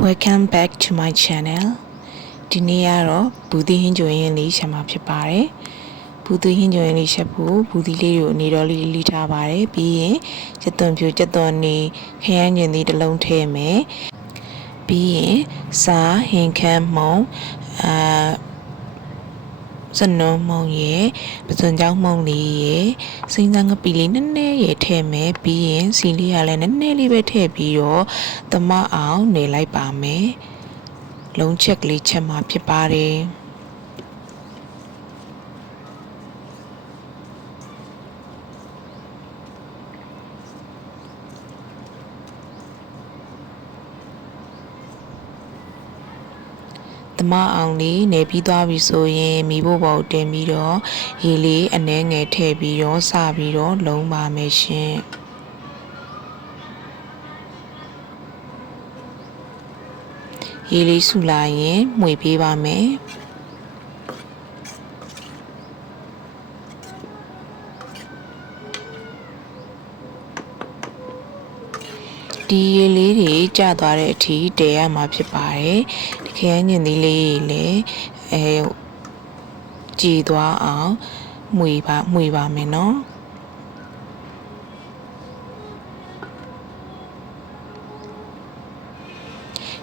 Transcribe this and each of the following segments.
Welcome back to my channel ဒီနေ့ကတော့ဘူဒီဟင်းကြွင်ရင်လေးရှာမှာဖြစ်ပါတယ်ဘူဒီဟင်းကြွင်လေးရှာဖို့ဘူဒီလေးကိုအနေတော်လေးလိထားပါတယ်ပြီးရင်ကျက်သွန်ဖြူကျက်သွန်နေခရမ်းညင်သေးတစ်လုံးထည့်မယ်ပြီးရင်စားဟင်ခမ်းမုံအာ စနုံမုံရဲ့ပစွန်ကြောင်းမုံလေးရဲ့စိမ့်စမ်းငပီလေးနည်းနည်းရဲ့ထည့်မယ်ပြီးရင်စီလေးကလည်းနည်းနည်းလေးပဲထည့်ပြီးတော့သမအောင်နေလိုက်ပါမယ်လုံးချက်ကလေးချက်မှာဖြစ်ပါတယ် တမအောင်လေးနေပြီးသွားပြီဆိုရင်မိဖို့ပေါ်တင်ပြီးတော့ရေလေးအနှဲငယ်ထည့်ပြီးတော့စပြီးတော့လုံးပါမယ်ရှင်ရေလေးဆူလာရင်မှွေပေးပါမယ် ဒီရေလေးတွေကျသွားတဲ့အထိတည်ရမှာဖြစ်ပါတယ်ဒီခရမ်းညင်သီးလေးတွေလည်းအဲကြည်သွားအောင်မှွေပါမှွေပါမယ်နော်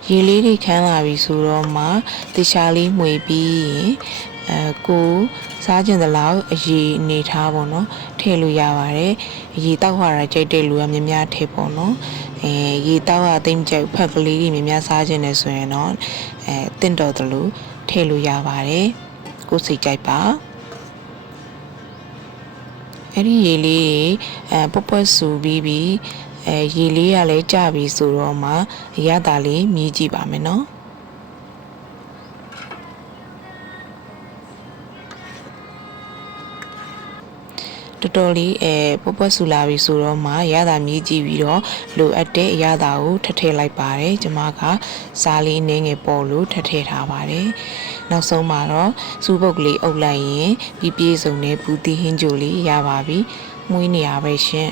ရေလေးတွေခန်းလာပြီဆိုတော့မှတခြားလေးမှွေပြီးရင်အဲကိုစားကျင်သလောက်အရေးအနေထားပေါ့နော်ထည့်လို့ရပါတယ်အရေးတောက်ခွာတာကြိုက်တဲ့လူကများများထည့်ပေါ့နော် အဲရေတောက်ကတိမ်ကြိုက်ဖက်ကလေးတွေများများစားကျင်နေဆိုရင်တော့အဲတင့်တော်တယ်လို့ထည့်လို့ရပါတယ်ကိုစိတ်ကြိုက်ပါအဲ့ဒီရေလေးအဲပွက်ပွက်ဆူပြီးပြီးအဲရေလေးကလည်းကြပြီဆိုတော့မှအရသာလေးမြည်ကြည့်ပါမယ်နော် တော်တော်လေးအဲပွက်ပွက်ဆူလာပြီဆိုတော့မှရတာမြည်ကြည့်ပြီးတော့လိုအပ်တဲ့အရသာကိုထပ်ထည့်လိုက်ပါတယ်ကျမကစားလေးနည်းငယ်ပေါ်လို့ထပ်ထည့်ထားပါတယ်နောက်ဆုံးမှာတော့စူးပုတ်ကလေးအုပ်လိုက်ရင်ပြီးပြေးစုံတဲ့ဘူးတီဟင်းကြိုလေးရပါပြီမှုေးနေရပဲရှင်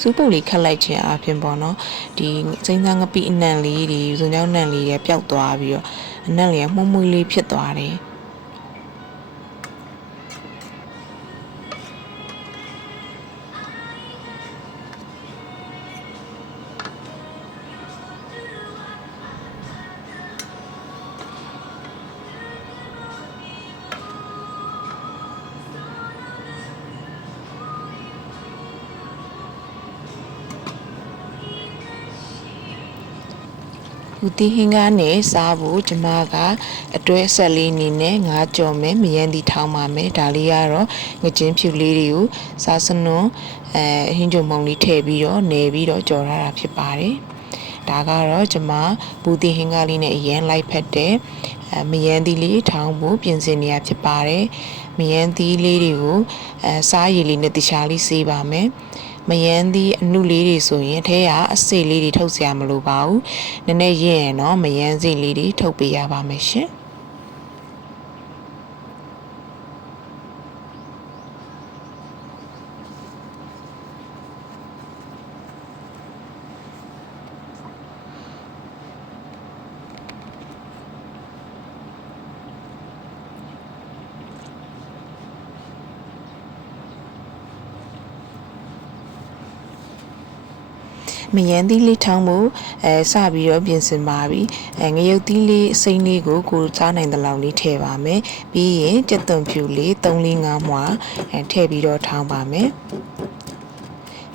စူးပုတ်လေးခတ်လိုက်ခြင်းအပြင်ပေါ့နော်ဒီစိမ့်သားငပိအနံ့လေးတွေဇုံကြောင်းနံ့လေးတွေပျောက်သွားပြီးတော့အနံ့လေးကမှုံမှုလေးဖြစ်သွားတယ် ဘူတီဟင်းကားနဲ့စားဖို့ကျမကအတွဲဆက်လေးအနေနဲ့ငါးကြော်မယ်မယန်းတီထောင်းပါမယ်ဒါလေးကတော့ငချင်းဖြူလေးတွေကိုစားစနွန်းအဲဟင်းကြုံမုံလေးထည့်ပြီးတော့နေပြီးတော့ကြော်ရတာဖြစ်ပါတယ်ဒါကတော့ကျမဘူတီဟင်းကားလေးနဲ့အရင်လိုက်ဖက်တဲ့အဲမယန်းတီလေးထောင်းဖို့ပြင်ဆင်နေရဖြစ်ပါတယ်မယန်းတီလေးတွေကိုအဲစားရည်လေးနဲ့တခြားလေးစေးပါမယ် မယန်းသီးအနုလေးတွေဆိုရင်အထဲကအစိတ်လေးတွေထုတ်စရာမလိုပါဘူးနည်းနည်းရင့်ရင်တော့မယန်းစိတ်လေးတွေထုတ်ပေးရပါမယ်ရှင် မယန်းသီးလေးထောင်းမှုအဲစပြီးတော့ပြင်ဆင်ပါပြီအဲငရုတ်သီးလေးအစိမ်းလေးကိုကိုစားနိုင်တဲ့လောက်လေးထည့်ပါမယ်ပြီးရင်ကြက်သွန်ဖြူလေး3 4 5မွာအဲထည့်ပြီးတော့ထောင်းပါမယ်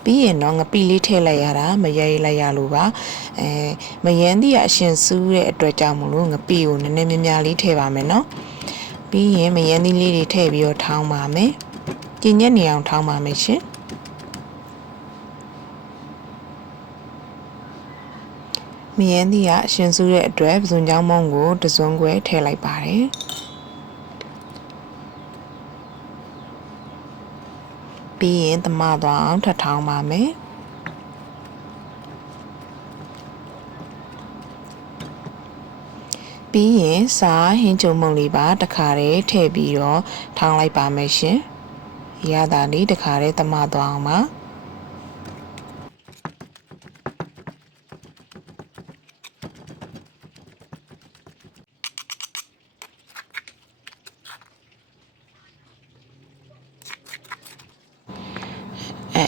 ပြီးရင်တော့ငပိလေးထည့်လိုက်ရတာမရရလိုက်ရလို့ပါအဲမယန်းသီးကအရှင်စူးတဲ့အတွက်ကြောင့်မလို့ငပိကိုနည်းနည်းများများလေးထည့်ပါမယ်နော်ပြီးရင်မယန်းသီးလေးတွေထည့်ပြီးတော့ထောင်းပါမယ်ကျင်ညက်နေအောင်ထောင်းပါမယ်ရှင် မယန်းသီးကအရှင်စုတဲ့အတွက်ပစုံချောင်းမုံကိုတစွန်းခွဲထည့်လိုက်ပါတယ်ပြီးရင်သမသွားအောင်ထပ်ထောင်းပါမယ်ပြီးရင်စားဟင်းကြုံမုံလေးပါတခါတည်းထည့်ပြီးတော့ထောင်းလိုက်ပါမယ်ရှင်ရတာလေးတခါတည်းသမသွားအောင်ပါ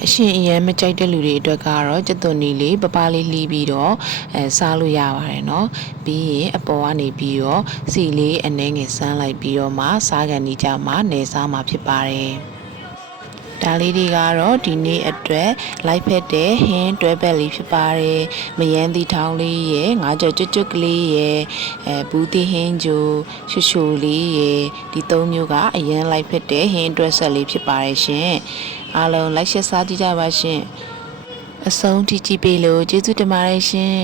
အရှင်အရန်မကြိုက်တဲ့လူတွေအတွက်ကတော့ကြက်သွန်နီလေးပပလေးလှီးပြီးတော့အဲစားလို့ရပါတယ်နော်ပြီးရင်အပေါ်ကနေပြီးတော့စီလေးအနှဲငယ်ဆန်းလိုက်ပြီးတော့မှစားကန်နေကြမှာနေစားမှာဖြစ်ပါတယ်ဒါလေးတွေကတော့ဒီနေ့အတွက်လိုက်ဖက်တဲ့ဟင်းတွဲပက်လေးဖြစ်ပါတယ်။မယန်းသီထောင်းလေးရယ်ငါးကြော်ကျွတ်ကျွတ်ကလေးရယ်အဲဘူးသီဟင်းဂျူရှူရှူလေးရယ်ဒီသုံးမျိုးကအရင်လိုက်ဖက်တဲ့ဟင်းတွဲဆက်လေးဖြစ်ပါတယ်ရှင်။ အားလုံးလိုက်ရှက်စားကြည့်ကြပါရှင်အဆုံးထိကြည့်ပေးလို့ကျေးဇူးတင်ပါတယ်ရှင်